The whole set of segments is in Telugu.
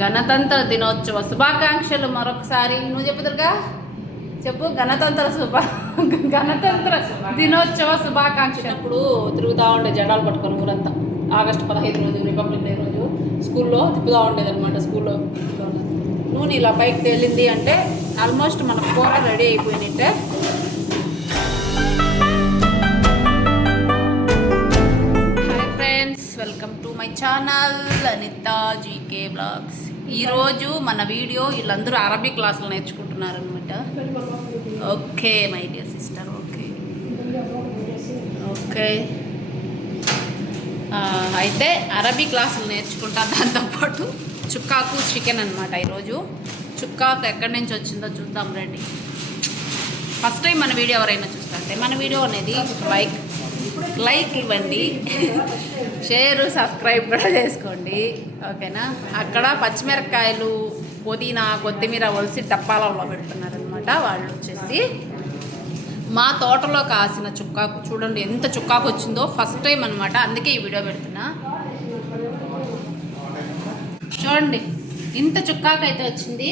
గణతంత్ర దినోత్సవ శుభాకాంక్షలు మరొకసారి. నువ్వు చెప్పు దుర్గా. చెప్పు గణతంత్ర శుభ గణతంత్ర దినోత్సవ శుభాకాంక్షలు. అప్పుడు తిరుగుతూ ఉండే జెండాలు పట్టుకొని ఊరంతా. ఆగస్టు పదహైదు రోజు రిపబ్లిక్ డే రోజు స్కూల్లో తిప్పుతూ ఉండేది అనమాట స్కూల్లో. నూనె ఇలా పైకి తేలింది అంటే ఆల్మోస్ట్ మన కూర రెడీ అయిపోయినట్టే. Hi friends welcome to my channel Anitha GK blogs. ఈరోజు మన వీడియో వీళ్ళందరూ అరబీ క్లాసులు నేర్చుకుంటున్నారు అనమాట okay my dear sister okay. Okay. అయితే అరబీ క్లాసులు నేర్చుకుంటా దాంతోపాటు చుక్కాకు చికెన్ అనమాట ఈరోజు. చుక్కాకు ఎక్కడి నుంచి వచ్చిందో చూద్దాం రండి. ఫస్ట్ టైం మన వీడియో ఎవరైనా చూస్తారంటే మన వీడియో అనేది లైక్ లైక్ ఇవ్వండి. షేర్ సబ్స్క్రైబ్ కూడా చేసుకోండి. ఓకేనా? అక్కడ పచ్చిమిరపకాయలు పుదీనా కొత్తిమీర ఒలిసి డప్పాలలో పెడుతున్నారనమాట వాళ్ళు వచ్చేసి. మా తోటలో కాసిన చుక్కాకు చూడండి ఎంత చుక్కాకు వచ్చిందో ఫస్ట్ టైం అనమాట అందుకే ఈ వీడియో పెడుతున్నా. చూడండి ఇంత చుక్కాకు అయితే వచ్చింది.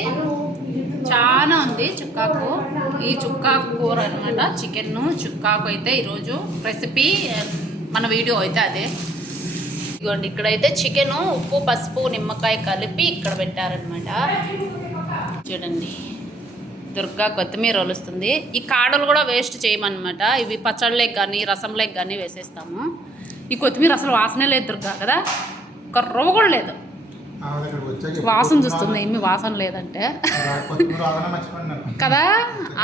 చాలా ఉంది చుక్కాకు. ఈ చుక్కాకు కూర అనమాట చికెన్ చుక్కాకు అయితే ఈరోజు రెసిపీ మన వీడియో అయితే అదే. ఇదిగోండి ఇక్కడైతే చికెన్ ఉప్పు పసుపు నిమ్మకాయ కలిపి ఇక్కడ పెట్టారనమాట చూడండి దుర్గా కొత్తిమీర వలుస్తుంది ఈ కాడలు కూడా వేస్ట్ చేయమన్నమాట. ఇవి పచ్చళ్ళకి కానీ రసంలోకి కానీ వేసేస్తాము. ఈ కొత్తిమీర అసలు వాసనే లేదు దుర్గా కదా? ఒక రవ్వ కూడా లేదు. వాసన చూస్తుంది. ఏమి వాసన లేదంటే. కదా?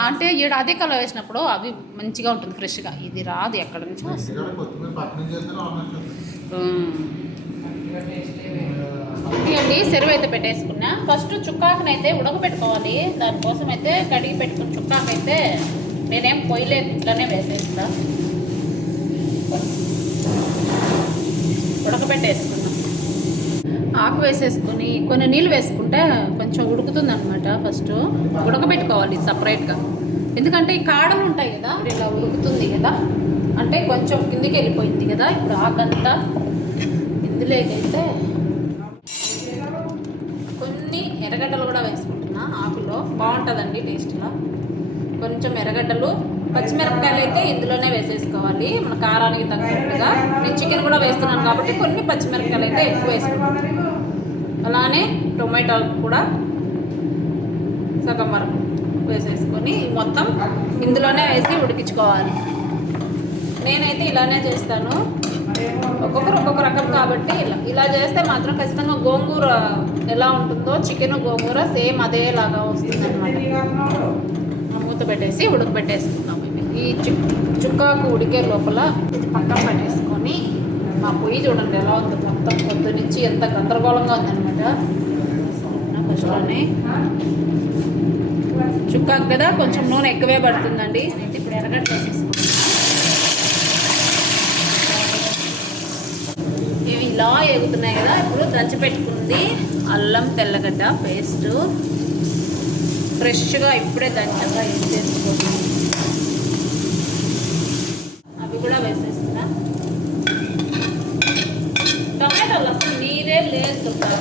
అంటే ఈడ అదే కలర్ వేసినప్పుడు అవి మంచిగా ఉంటుంది ఫ్రెష్గా. ఇది రాదు ఎక్కడి నుంచో. ఇవ్వండి సెరువు అయితే పెట్టేసుకున్నా. ఫస్ట్ చుక్కాకునైతే ఉడకబెట్టుకోవాలి. దానికోసం అయితే కడిగి పెట్టుకుని చుక్కాకు అయితే నేనేం పొయ్యిలే ఇట్లానే వేసేస్తా. ఉడకబెట్టేసుకున్నా. ఆకు వేసేసుకొని కొన్ని నీళ్ళు వేసుకుంటే కొంచెం ఉడుకుతుంది అనమాట ఫస్ట్ ఉడకబెట్టుకోవాలి సపరేట్గా ఎందుకంటే ఈ కాడలు ఉంటాయి కదా ఇలా ఉడుకుతుంది కదా. అంటే కొంచెం కిందికి వెళ్ళిపోయింది కదా ఇప్పుడు ఆకంతా ఇందులోకైతే కొన్ని ఎర్రగడ్డలు కూడా వేసుకుంటున్నా ఆకులో. బాగుంటుందండి టేస్ట్గా కొంచెం ఎర్రగడ్డలు పచ్చిమిరపకాయలు అయితే ఇందులోనే వేసేసుకోవాలి. మన కారానికి తగ్గట్టుగా. నేను చికెన్ కూడా వేస్తున్నాను కాబట్టి కొన్ని పచ్చిమిరపకాయలు అయితే ఎక్కువ వేసుకుంటాను అలానే టొమాటో కూడా సగం వరకు వేసేసుకొని మొత్తం ఇందులోనే వేసి ఉడికించుకోవాలి. నేనైతే ఇలానే చేస్తాను. ఒక్కొక్కరు ఒక్కొక్క రకం కాబట్టి ఇలా ఇలా చేస్తే మాత్రం ఖచ్చితంగా గోంగూర ఎలా ఉంటుందో చికెన్ గోంగూర సేమ్ అదేలాగా వస్తుంది అనమాట మూత పెట్టేసి ఉడకబెట్టేసుకున్నాం ఈ చుక్ చుక్కాకు ఉడికే లోపల ఇది పక్కన పట్టేసుకొని మా పొయ్యి చూడండి ఎలా ఉంది మొత్తం పొద్దు నుంచి ఎంత గందరగోళంగా ఉందనమాట ఫస్ట్లోనే. చుక్కాకు కదా కొంచెం నూనె ఎక్కువే పడుతుందండి. నేనైతే ఇప్పుడు ఎర్రగడ్డ వేసేసుకుంటున్నాను ఇవి ఇలా ఎగుతున్నాయి కదా ఇప్పుడు దంచిపెట్టుకుంది అల్లం తెల్లగడ్డ పేస్ట్. ఫ్రెష్గా ఇప్పుడే దంచగా యూజ్ అవి కూడా వేసేస్తున్నా. టమాటాలు అసలు నీరే లేదు బాగా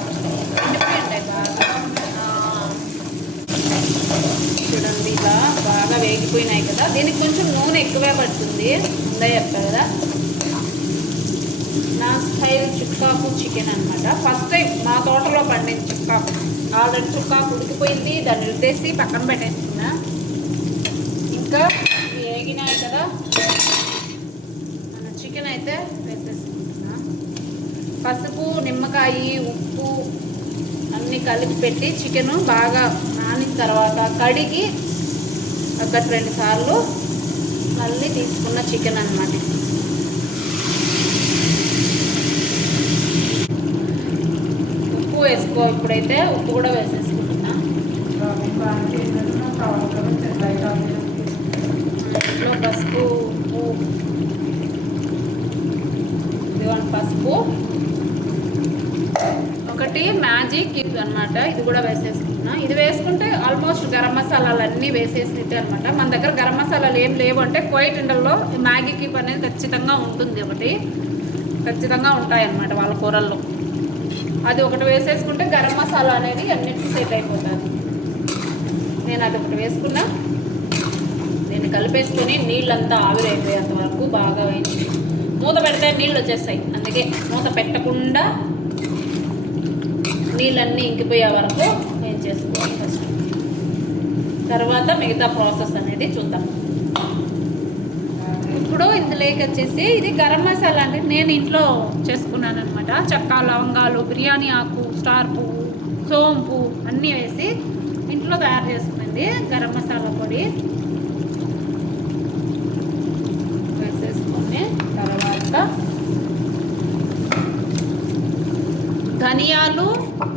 చూడండి ఇలా బాగా వేగిపోయినాయి కదా. దీనికి కొంచెం నూనె ఎక్కువే పడుతుంది. ముందే చెప్పా కదా. నా స్టైల్ చుక్కాకు చికెన్ అనమాట ఫస్ట్ టైం మా తోటలో పండిన చుక్కాకు. ఆల్రెడీ చుక్కాకు ఉడికిపోయింది. దాన్ని ఉద్దేశి పక్కన పెట్టేస్తున్నా. ఇంకా ఇవి వేగినాయి కదా మన చికెన్ అయితే వేసేసుకుంటున్నా పసుపు నిమ్మకాయ ఉప్పు అన్నీ కలిపి పెట్టి చికెన్ బాగా నానిన తర్వాత కడిగి ఒక రెండు సార్లు మళ్ళీ తీసుకున్న చికెన్ అన్నమాట. ఉప్పు వేసుకో ఇప్పుడైతే ఉప్పు కూడా వేసేసుకుంటున్నా. ఇంట్లో పసుపు ఉప్పు ఇదిగోండి పసుపు. ఒకటి మ్యాజిక్ ఇది అనమాట ఇది కూడా వేసేసుకున్నా. ఇది వేసుకుంటే ఆల్మోస్ట్ గరం మసాలాలు అన్నీ వేసేసినట్టే అనమాట మన దగ్గర గరం మసాలాలు ఏం లేవు అంటే కోయిట్ ఇండల్లో మ్యాగీ కీప్ అనేది ఖచ్చితంగా ఉంటుంది ఒకటి ఖచ్చితంగా ఉంటాయి అన్నమాట వాళ్ళ కూరల్లో. అది ఒకటి వేసేసుకుంటే గరం మసాలా అనేది అన్నింటికి సెట్ అయిపోతుంది. నేను అది ఒకటి వేసుకున్నా. నేను కలిపేసుకొని నీళ్ళంతా ఆవిరైపోయేంత వరకు బాగా వేయించుకున్నాను మూత పెడితే నీళ్ళు వచ్చేస్తాయి. అందుకే మూత పెట్టకుండా నీళ్ళన్నీ ఇంకిపోయే వరకు వేయించేసుకోవాలి ఫస్ట్ తర్వాత మిగతా ప్రాసెస్ అనేది చూద్దాం. ఇప్పుడు ఇందులోకి వచ్చేసి ఇది గరం మసాలా అంటే నేను ఇంట్లో చేసుకున్నాను అనమాట చెక్క లవంగాలు బిర్యానీ ఆకు స్టార్ పువ్వు సోంపు అన్నీ వేసి ఇంట్లో తయారు చేసుకున్నది గరం మసాలా పొడి వేసేసుకొని తర్వాత ధనియాలు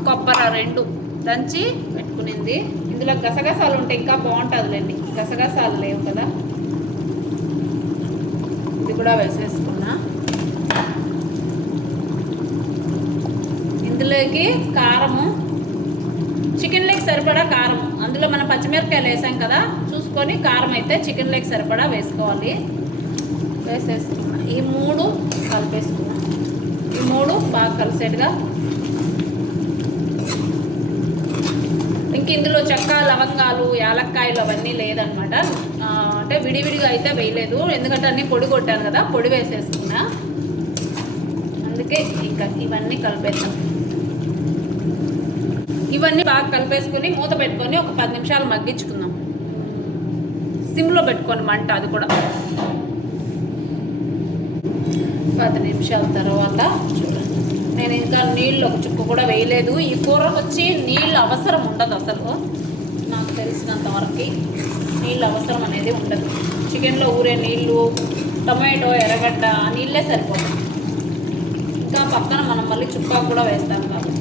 కొబ్బరి రెండు దంచి పెట్టుకునింది. ఇందులో గసగసాలు ఉంటే ఇంకా బాగుంటుందిలేండి. గసగసాలు లేవు కదా. ఇది కూడా వేసేసుకున్నా. ఇందులోకి కారము. చికెన్ లెగ్ సరిపడా కారం. అందులో మనం పచ్చిమిరపకాయలు వేసాం కదా. చూసుకొని కారం అయితే చికెన్ లెగ్ సరిపడా వేసుకోవాలి. వేసేసుకున్నా. ఈ మూడు కలిపేసుకున్నాం. ఈ మూడు బాగా కలిసేట్టుగా ఇందులో చెక్క లవంగాలు యాలక్కాయలు అవన్నీ లేదనమాట. అంటే విడివిడిగా అయితే వేయలేదు. ఎందుకంటే అన్నీ పొడి కొట్టాను కదా పొడి వేసేసుకున్నా. అందుకే ఇంకా ఇవన్నీ కలిపేద్దాం. ఇవన్నీ బాగా కలిపేసుకుని మూత పెట్టుకొని ఒక పది నిమిషాలు మగ్గించుకుందాం. సిమ్లో పెట్టుకొని మంట అది కూడా. పది నిమిషాల తర్వాత చూడండి. నేను ఇంకా నీళ్ళు ఒక చుక్క కూడా వేయలేదు. ఈ కూర వచ్చి నీళ్ళు అవసరం ఉండదు అసలు. నాకు తెలిసినంత వరకు నీళ్ళు అవసరం అనేది ఉండదు. చికెన్లో ఊరే నీళ్ళు టొమాటో ఎర్రగడ్డ నీళ్ళే సరిపోతాయి. ఇంకా పక్కన మనం మళ్ళీ చుక్క కూడా వేస్తాం కాబట్టి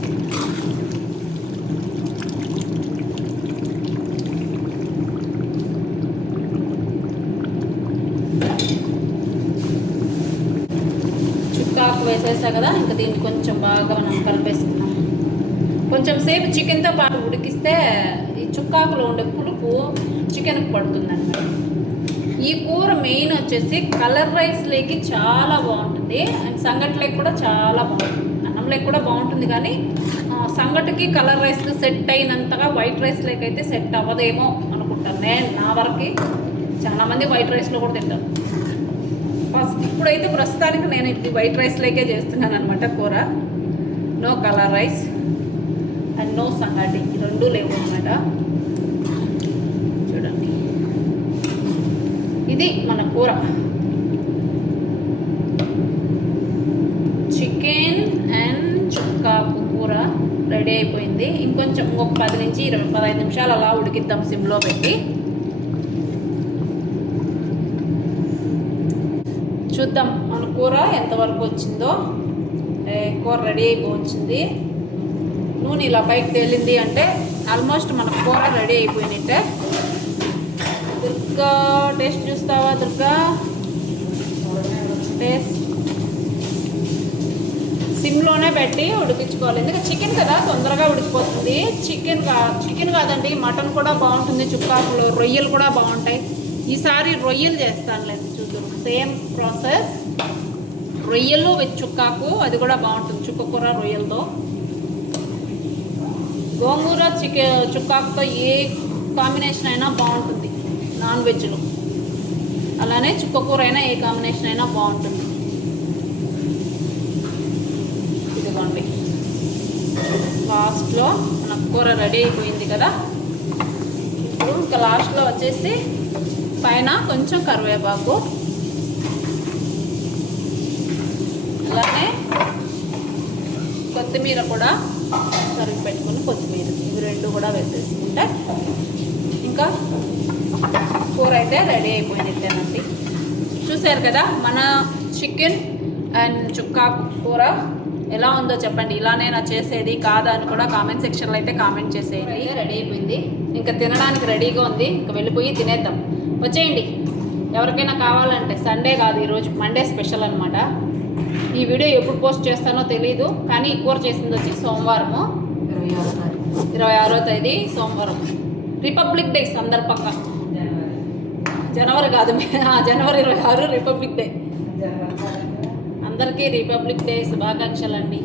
చుక్కాకు వేసేసా కదా ఇంకా దీన్ని కొంచెం బాగా మనం కలిపేసుకున్నాం కొంచెం సేపు చికెన్తో పాటు ఉడికిస్తే ఈ చుక్కాకులో ఉండే పులుపు చికెన్కి పడుతుంది ఈ కూర మెయిన్ వచ్చేసి కలర్ రైస్ లేకి చాలా బాగుంటుంది. అండ్ సంగట్లోకి కూడా చాలా బాగుంటుంది. అన్నంలోకి కూడా బాగుంటుంది కానీ సంగటికి కలర్ రైస్ సెట్ అయినంతగా వైట్ రైస్ లేక అయితే సెట్ అవ్వదేమో అనుకుంటాను. నేను నా వరకు చాలామంది వైట్ రైస్లో కూడా తింటారు. ఫస్ట్ ఇప్పుడైతే ప్రస్తుతానికి నేను ఇది వైట్ రైస్లోకే చేస్తున్నాను అనమాట కూర. No colour rice and no sangati. రెండు లేవు అనమాట చూడండి. ఇది మన కూర. చికెన్ అండ్ చుక్కాకు కూర రెడీ అయిపోయింది. ఇంకొంచెం ఇంకొక పది నుంచి ఇరవై పదహైదు నిమిషాలు అలా ఉడికిద్దాం సిమ్లో పెట్టి. చూద్దాం మన కూర ఎంతవరకు వచ్చిందో. కూర రెడీ అయిపోవచ్చింది. నూనె ఇలా పైకి తేలింది అంటే ఆల్మోస్ట్ మన కూర రెడీ అయిపోయినట్టే. దుర్గా టేస్ట్ చూస్తావా దుర్గా? టేస్ట్. సిమ్లోనే పెట్టి ఉడికించుకోవాలి. ఎందుకంటే చికెన్ కదా తొందరగా ఉడికిపోతుంది. చికెన్ కా చికెన్ కాదండి మటన్ కూడా బాగుంటుంది చుక్కాకులు రొయ్యలు కూడా బాగుంటాయి. ఈసారి రొయ్యలు చేస్తానులేదు చూద్దాం సేమ్ ప్రాసెస్ రొయ్యలు విత్ చుక్కాకు అది కూడా బాగుంటుంది. చుక్క కూర రొయ్యలతో గోంగూర చికెన్ చుక్కాకుతో ఏ కాంబినేషన్ అయినా బాగుంటుంది. నాన్ వెజ్లో అలానే చుక్క కూర అయినా ఏ కాంబినేషన్ అయినా బాగుంటుంది. ఇదిగోండి. లాస్ట్లో మన కూర రెడీ అయిపోయింది కదా. ఇప్పుడు ఇంకా లాస్ట్లో వచ్చేసి పైన కొంచెం కరివేపాకు. అలానే కొత్తిమీర కూడా తరిగి పెట్టుకుని కొత్తిమీర. ఇవి రెండు కూడా వేసేసుకుంటే ఇంకా కూర అయితే రెడీ అయిపోయినట్టేనండి చూశారు కదా మన చికెన్ అండ్ చుక్కాకు కూర ఎలా ఉందో చెప్పండి. ఇలానే నా చేసేది కాదా అని కూడా కామెంట్ సెక్షన్లో అయితే కామెంట్ చేసేయండి. రెడీ అయిపోయింది. ఇంకా తినడానికి రెడీగా ఉంది. ఇంకా వెళ్ళిపోయి తినేద్దాం. వచ్చేయండి. ఎవరికైనా కావాలంటే సండే కాదు ఈరోజు మండే స్పెషల్ అనమాట ఈ వీడియో ఎప్పుడు పోస్ట్ చేస్తానో తెలియదు కానీ ఈ కూర చేసింది వచ్చి సోమవారము. ఇరవై ఆరో తారీఖు ఇరవై ఆరో తేదీ సోమవారం. రిపబ్లిక్ డే సందర్భంగా. జనవరి కాదు జనవరి ఇరవై ఆరు రిపబ్లిక్ డే అందరికీ రిపబ్లిక్ డే శుభాకాంక్షలు అండి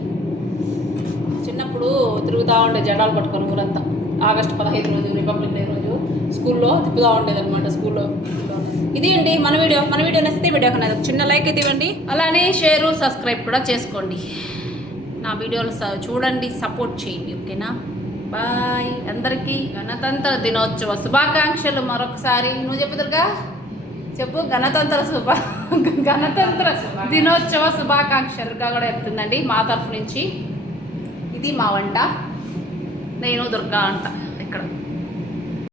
చిన్నప్పుడు తిరుగుతూ ఉండే జెండాలు పట్టుకొని ఊరంతా. ఆగస్టు పదహైదు రోజు రిపబ్లిక్ డే రోజు. స్కూల్లో తిప్పుతూ ఉండేది అనమాట స్కూల్లో. ఇది అండి మన వీడియో. మన వీడియో నచ్చితే వీడియో కన్నా చిన్న లైక్ అయితే ఇవ్వండి. అలానే షేరు సబ్స్క్రైబ్ కూడా చేసుకోండి. నా వీడియోలు చూడండి సపోర్ట్ చేయండి ఓకేనా? బాయ్. అందరికీ గణతంత్ర దినోత్సవ శుభాకాంక్షలు మరొకసారి. నువ్వు చెప్పుదురుగా చెప్పు. గణతంత్ర శుభ గణతంత్ర దినోత్సవ శుభాకాంక్షలుగా కూడా చెప్తుందండి మా తరఫు నుంచి. ఇది మా వంట. నేను దుర్గా అంట.